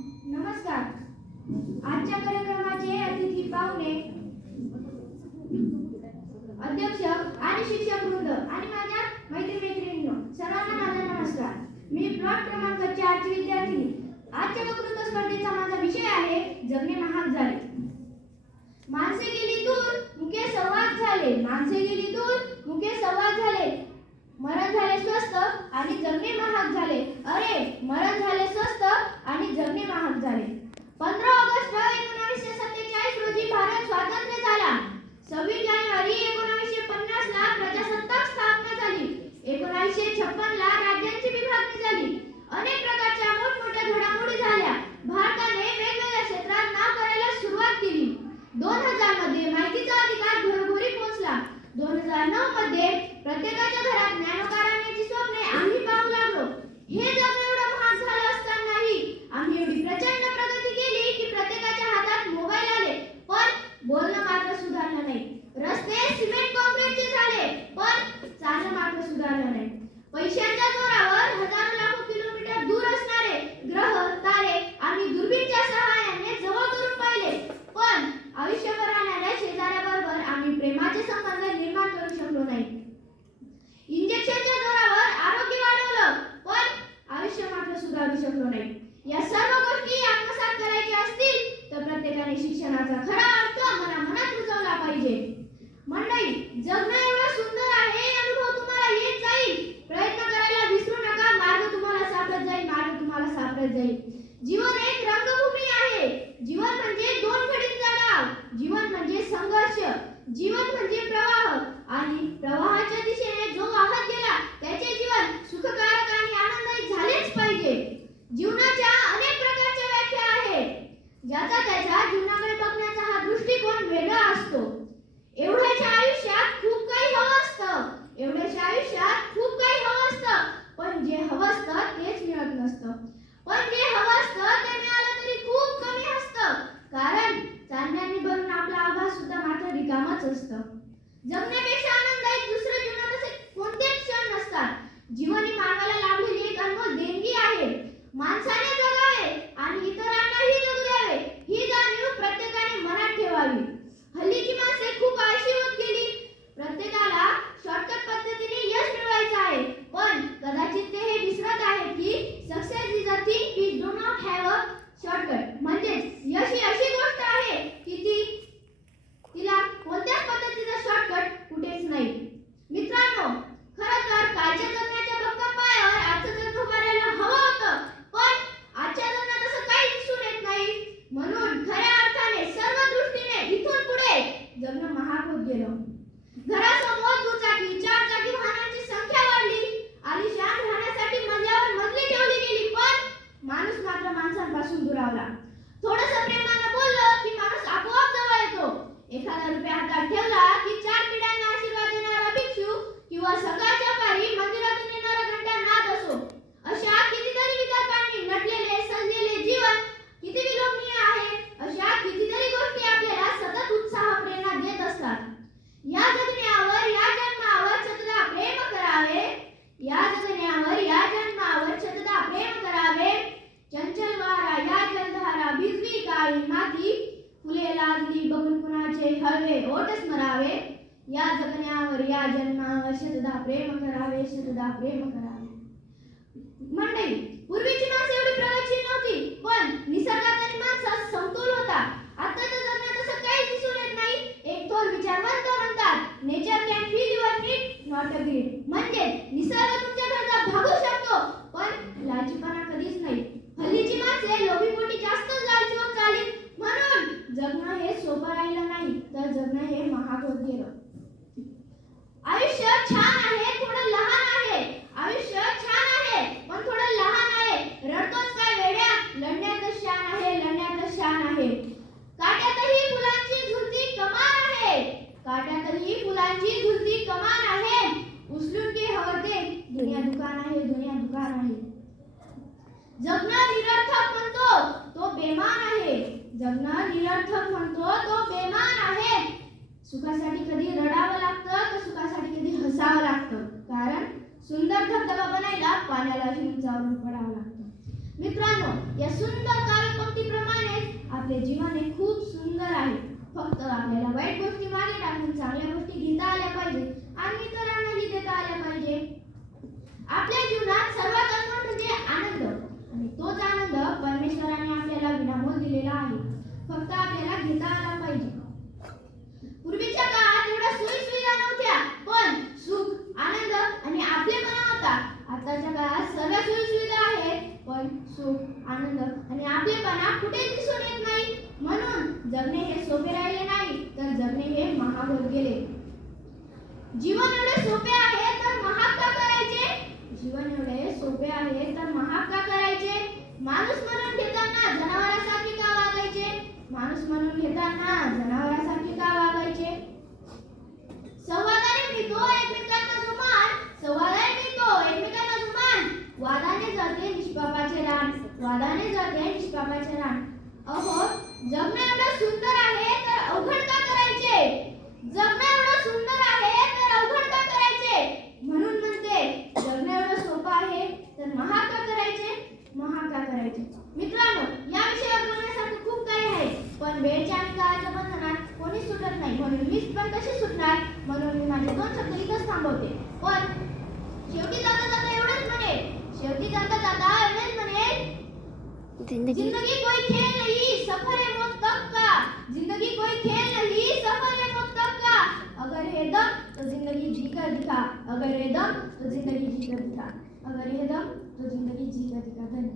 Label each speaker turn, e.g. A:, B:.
A: नमस्कार. आजच्या कार्यक्रमाचे अतिथी पाहुणे अध्यक्ष आणि शिक्षक वृंद आणि माझ्या मैत्री मैत्रिणींनो सर्वांना माझा नमस्कार. मी प्लॉट क्रमांक चारची विद्यार्थी. आजच्या वक्तृत्व स्पर्धेचा माझा विषय आहे जगणे महाग झाले. माणसे गेली दूर मुके संवाद झाले. माणसे गेली दूर मुके संवाद झाले. मरण झाले स्वस्त आणि जगणे महाग झाले. अरे मरण झाले स्वस्त आणि जगणे महाग झाले. पंधरा ऑगस्ट एकोणीसशे सत्तेचाळीस रोजी भारत स्वातंत्र्य झाला. सव्वीस जानेवारी एकोणीसशे पन्नास ला शकलो नाही. या सर्व गोष्टी आत्मसात करायच्या असतील तर प्रत्येकाने शिक्षणाचा खरा अर्थ मना मनात रुजवला पाहिजे. मंडळी जगणं एवढं सुंदर आहे अनुभव तुम्हाला येत जाईल. प्रयत्न करायला विसरू नका मार्ग तुम्हाला सापडत जाईल मार्ग तुम्हाला सापडत जाईल. जीवन एक रंगभूमी आहे. जीवन म्हणजे दोन फडीत डाव जीवन म्हणजे संघर्ष. जीवन म्हणजे असतं. जगण्यापेक्षा करावे? या जगण्यावर या जन्मावर शतदा प्रेम करावे शतदा प्रेम करावे. मंडळी पूर्वीची माणसं एवढी प्रगतशील नव्हती पण निसर्गात आणि माणसात समतोल होता. आताच्या जगण्यात असं काही दिसून येत नाही. एक थोर विचारवंत म्हणतात nature can feel your need not a greed म्हणजे निसर्ग तुमच्या गरजा भागू शकतो पण लालचीपणा कधीच नाही. हल्लीची माणसे मोठी जास्त लालची होत चालली म्हणून जगणं हे सोपं राहिलं नाही. जगणं हे महाग होत गेलं आयुष्य छान आहे जगणं निरर्थक म्हणतो तो बेमान आहे. जगणं निरर्थक म्हणतो तो बेमान आहे. सुखासाठी कधी रडावं लागतं तर सुखासाठी कधी हसावं लागतं. कारण सुंदर धबधबा बनायला पाण्याला उंचावरून पडावं लागतं. मित्रांनो या सुंदर काव्यपंक्तीप्रमाणेच आपले जीवन हे खूप सुंदर आहे. घेता आला पाहिजे. पूर्वीच्या काळात एवढ्या सोयी सुविधा नव्हत्या पण सुख आनंद आणि आपलेपणा होता. आताच्या काळात सर्व सोयी सुविधा आहेत पण सुख आनंद आणि आपलेपणा कुठे दिसून येत नाही. म्हणून जगणे हे सोपे राहिले नाही तर जगणे हे महाग होत गेले. जीवन एवढे सोपे आहे तर महाग का करायचे? जीवन एवढे सोपे आहे तर महाग का करायचे? माणूस म्हणून มนุษย์เห็นด้านหน้าเสร็จแล้วรักษา नाही. म्हणून मीच पण कशी सुटणार. म्हणून मी माझे दोन शब्द इथंच थांबवते. पण शेवटी जाता जाता एवढंच म्हणेल. शेवटी जाता जाता एवढंच म्हणेल जिंदगी. कोई खेल नहीं सफर है मौत तक का? जिंदगी कोई खेल नहीं सफर है मौत तक का? अगर है दम तो जिंदगी जी कर दिखा. अगर है दम तो जिंदगी जी कर दिखा. अगर है दम तो जिंदगी जी कर दिखा. धन्यवाद।